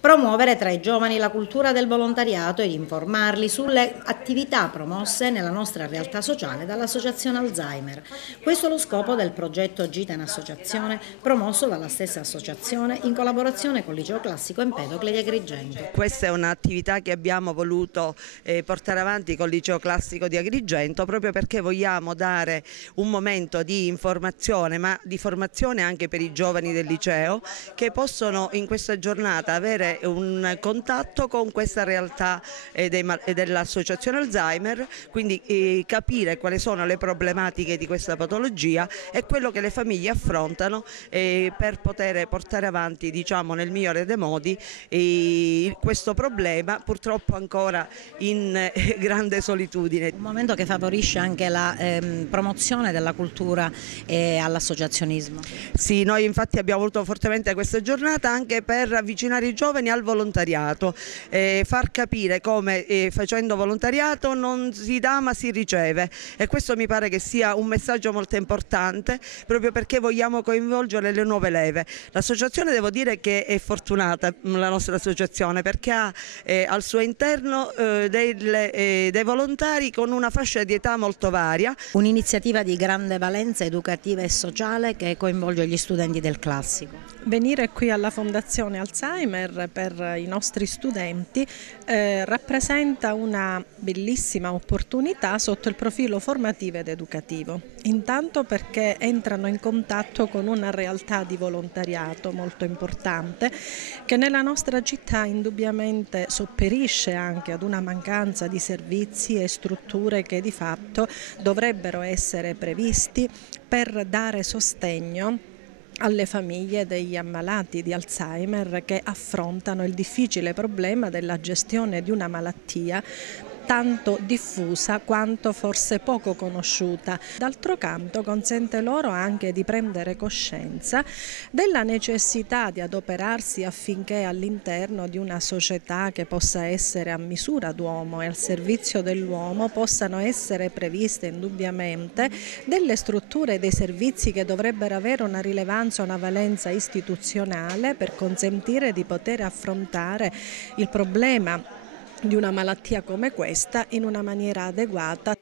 Promuovere tra i giovani la cultura del volontariato ed informarli sulle attività promosse nella nostra realtà sociale dall'Associazione Alzheimer. Questo è lo scopo del progetto Gita in Associazione, promosso dalla stessa associazione in collaborazione con il Liceo Classico Empedocle di Agrigento. Questa è un'attività che abbiamo voluto portare avanti col Liceo Classico di Agrigento, proprio perché vogliamo dare un momento di informazione, ma di formazione anche per i giovani del liceo, che possono in questa giornata avere un contatto con questa realtà dell'Associazione Alzheimer, quindi capire quali sono le problematiche di questa patologia e quello che le famiglie affrontano per poter portare avanti, diciamo, nel migliore dei modi questo problema, purtroppo ancora in grande solitudine. Un momento che favorisce anche la promozione della cultura e all'associazionismo. Sì, noi infatti abbiamo voluto fortemente questa giornata anche per avvicinare i giovani al volontariato, far capire come facendo volontariato non si dà ma si riceve, e questo mi pare che sia un messaggio molto importante, proprio perché vogliamo coinvolgere le nuove leve. L'associazione, devo dire che è fortunata, la nostra associazione, perché ha al suo interno dei volontari con una fascia di età molto varia. Un'iniziativa di grande valenza educativa e sociale che coinvolge gli studenti del classico. Venire qui alla Fondazione Alzheimer per i nostri studenti rappresenta una bellissima opportunità sotto il profilo formativo ed educativo. Intanto perché entrano in contatto con una realtà di volontariato molto importante che nella nostra città indubbiamente sopperisce anche ad una mancanza di servizi e strutture che di fatto dovrebbero essere previsti per dare sostegno alle famiglie degli ammalati di Alzheimer che affrontano il difficile problema della gestione di una malattia tanto diffusa quanto forse poco conosciuta. D'altro canto consente loro anche di prendere coscienza della necessità di adoperarsi affinché all'interno di una società che possa essere a misura d'uomo e al servizio dell'uomo possano essere previste indubbiamente delle strutture e dei servizi che dovrebbero avere una rilevanza, una valenza istituzionale per consentire di poter affrontare il problema di una malattia come questa in una maniera adeguata.